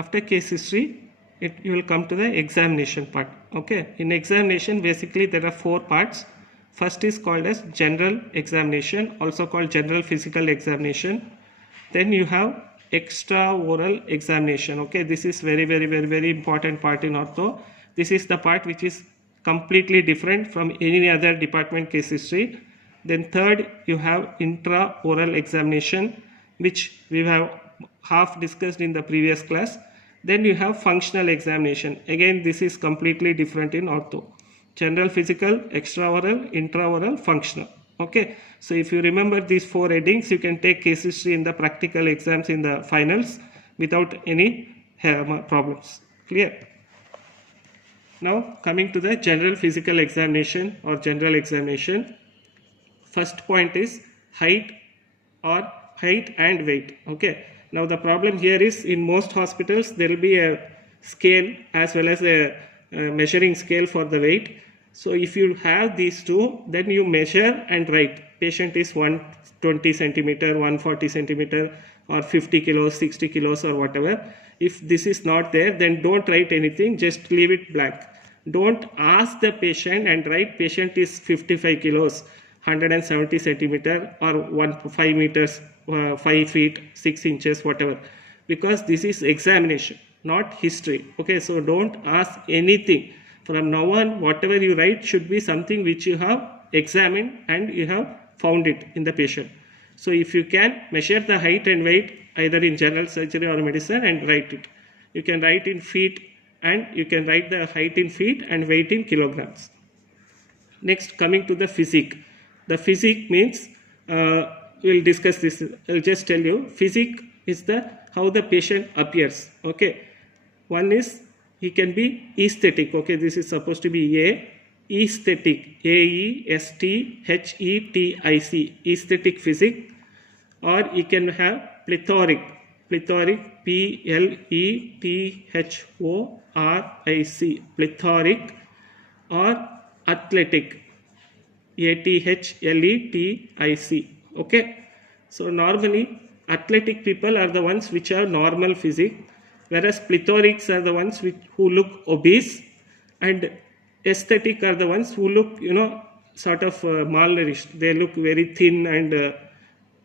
after case history, you will come to the examination part. Okay, in examination basically there are 4 parts. First is called as general examination, also called general physical examination. Then you have extra oral examination. Okay, this is very important part in ortho. This is the part which is completely different from any other department case history. Then third, you have intra-oral examination, which we have half discussed in the previous class. Then you have functional examination. Again, this is completely different in ortho. General physical, extra-oral, intra-oral, functional. Okay, so if you remember these 4 headings, you can take case history in the practical exams in the finals without any problems. Clear? Now coming to the general physical examination or general examination. First point is height and weight. Okay, now the problem here is in most hospitals there will be a scale as well as a measuring scale for the weight. So if you have these two, then you measure and write patient is 120 centimeter, 140 centimeter or 50 kilos, 60 kilos or whatever. If this is not there, then don't write anything, just leave it blank. Don't ask the patient and write patient is 55 kilos, 170 centimeter or 5 meters, 5 feet, 6 inches, whatever. Because this is examination, not history. Okay, so don't ask anything. From now on, whatever you write should be something which you have examined and you have found it in the patient. So if you can measure the height and weight either in general surgery or medicine and write it. You can write in feet and you can write the height in feet and weight in kilograms. Next, coming to the physique. The physique means, we'll discuss this. I'll just tell you, physique is how the patient appears. Okay, one is he can be aesthetic. Okay, this is supposed to be aesthetic, aesthetic, aesthetic physique, or he can have plethoric, plethoric, plethoric, or athletic, athletic. Okay, so normally athletic people are the ones which are normal physique, whereas plethorics are the ones who look obese, and aesthetic are the ones who look, sort of malnourished. They look very thin and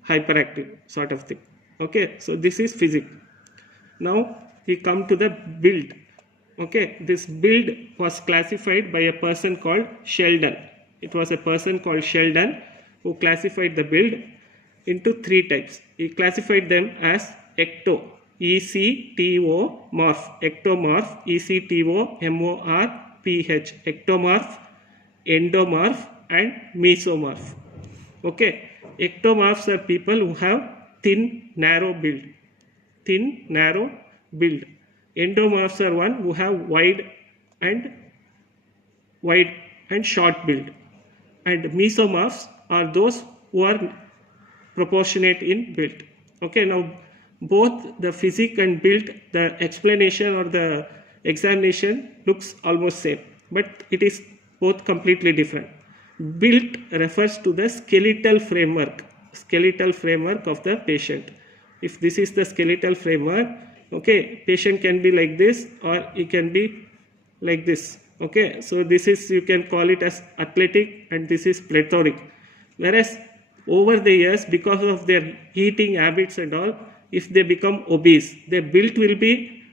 hyperactive sort of thing. Okay, so this is physique. Now we come to the build. Okay, this build was classified by a person called Sheldon. It was a person called Sheldon who classified the build into 3 types. He classified them as ecto, morph, ectomorph, ectomorph, ectomorph, endomorph, and mesomorph. Okay, ectomorphs are people who have thin, narrow build. Endomorphs are one who have wide and short build. And mesomorphs are those who are proportionate in build. Okay, now both the physique and build, the explanation or the examination looks almost same, but it is both completely different. Build refers to the skeletal framework of the patient. If this is the skeletal framework, okay, patient can be like this or it can be like this. Okay, so this is, you can call it as athletic, and this is plethoric. Whereas over the years, because of their eating habits and all, if they become obese, their build will be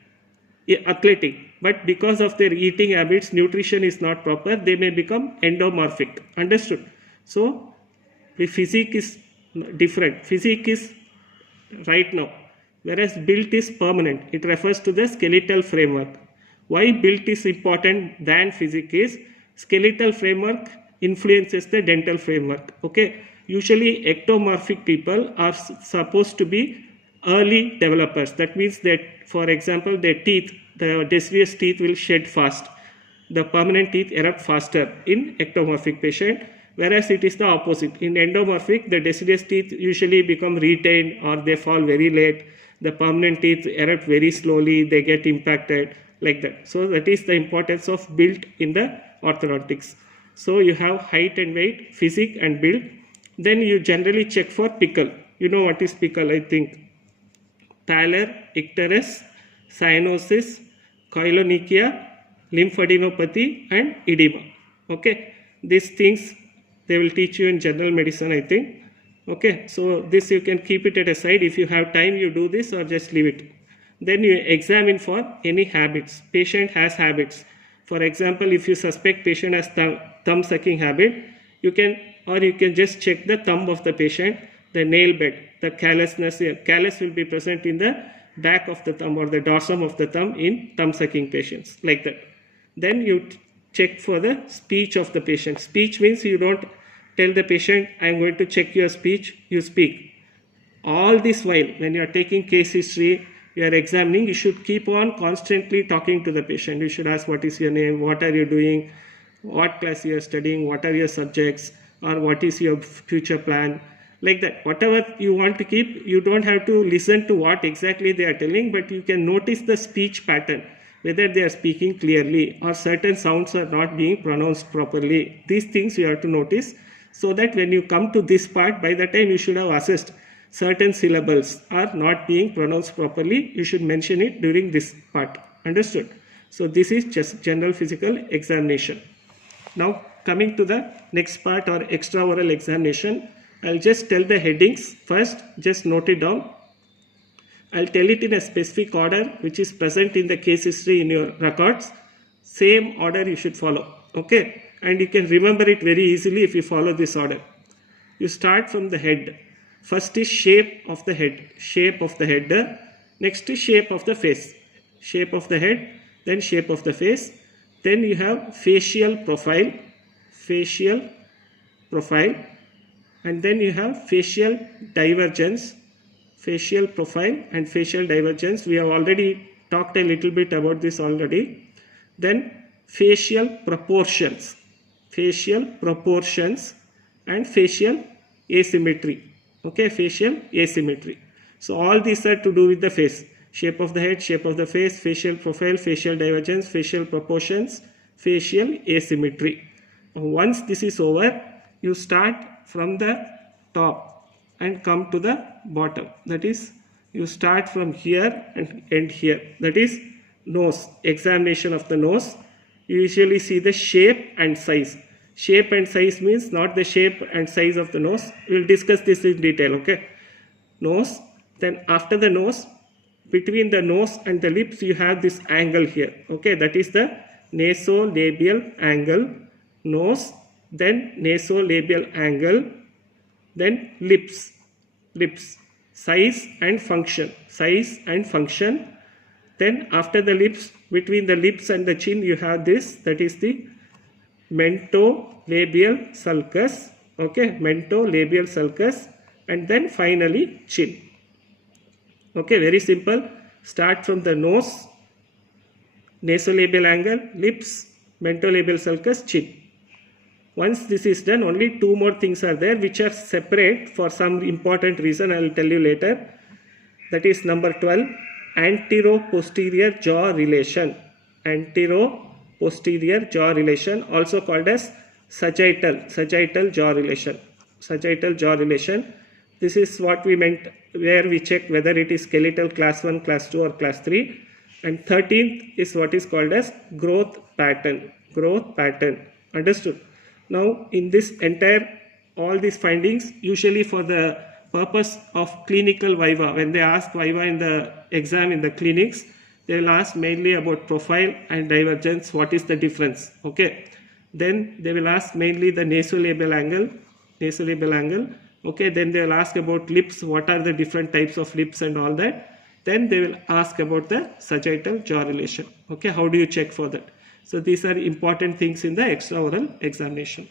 athletic, but because of their eating habits, nutrition is not proper, they may become endomorphic. Understood? So the physique is different. Physique is right now, whereas build is permanent. It refers to the skeletal framework. Why build is important than physique is skeletal framework influences the dental framework. Okay, usually ectomorphic people are supposed to be early developers. That means that, for example, their teeth, the deciduous teeth will shed fast. The permanent teeth erupt faster in ectomorphic patient, whereas it is the opposite. In endomorphic, the deciduous teeth usually become retained or they fall very late. The permanent teeth erupt very slowly, they get impacted like that. So that is the importance of build in the orthodontics. So you have height and weight, physique and build. Then you generally check for pickle. You know what is pickle, I think. Pallor, icterus, cyanosis, koilonychia, lymphadenopathy and edema. Okay, these things they will teach you in general medicine, I think. Okay, so this you can keep it at a side. If you have time, you do this or just leave it. Then you examine for any habits. Patient has habits. For example, if you suspect patient has thumb sucking habit, you can just check the thumb of the patient, the nail bed, the callousness. Callus will be present in the back of the thumb or the dorsum of the thumb in thumb sucking patients, like that. Then you check for the speech of the patient. Speech means you don't tell the patient, I am going to check your speech, you speak. All this while, when you are taking case history, you are examining, you should keep on constantly talking to the patient. You should ask, what is your name, what are you doing, what class you are studying, what are your subjects, or what is your future plan, like that. Whatever you want to keep, you don't have to listen to what exactly they are telling, but you can notice the speech pattern, whether they are speaking clearly or certain sounds are not being pronounced properly. These things you have to notice, so that when you come to this part, by the time you should have assessed certain syllables are not being pronounced properly, you should mention it during this part. Understood? So this is just general physical examination. Now coming to the next part, or extraoral examination, I'll just tell the headings first, just note it down. I'll tell it in a specific order which is present in the case history in your records. Same order you should follow. Okay, and you can remember it very easily if you follow this order. You start from the head. First is shape of the head. Shape of the head. Next is shape of the face. Shape of the head, then shape of the face. Then you have facial profile. Facial profile. And then you have facial divergence. Facial profile and facial divergence. We have already talked a little bit about this already. Then facial proportions. Facial proportions and facial asymmetry. Okay, facial asymmetry. So all these are to do with the face. Shape of the head, shape of the face, facial profile, facial divergence, facial proportions, facial asymmetry. Once this is over, you start from the top and come to the bottom. That is, you start from here and end here. That is nose. Examination of the nose. You usually see the shape and size. Shape and size means not the shape and size of the nose. We will discuss this in detail. Okay. Nose. Then after the nose, between the nose and the lips, you have this angle here. Okay. That is the nasolabial angle. Nose. Then nasolabial angle. Then lips. Lips. Size and function. Size and function. Then after the lips, between the lips and the chin, you have this. That is the mentolabial sulcus. Okay, mentolabial sulcus. And then finally chin. Okay, very simple. Start from the nose, nasolabial angle, lips, mentolabial sulcus, chin. Once this is done, only two more things are there which are separate for some important reason. I will tell you later. That is number 12. Antero-posterior jaw relation. Antero-posterior jaw relation, also called as sagittal jaw relation. Sagittal jaw relation. This is what we meant where we check whether it is skeletal class 1, class 2 or class 3. And 13th is what is called as growth pattern. Growth pattern. Understood? Now in this entire, all these findings, usually for the purpose of clinical viva, when they ask viva in the exam in the clinics, they will ask mainly about profile and divergence, what is the difference. Okay. Then they will ask mainly the nasolabial angle. Okay. Then they will ask about lips, what are the different types of lips and all that. Then they will ask about the sagittal jaw relation. Okay. How do you check for that? So these are important things in the extraoral examination.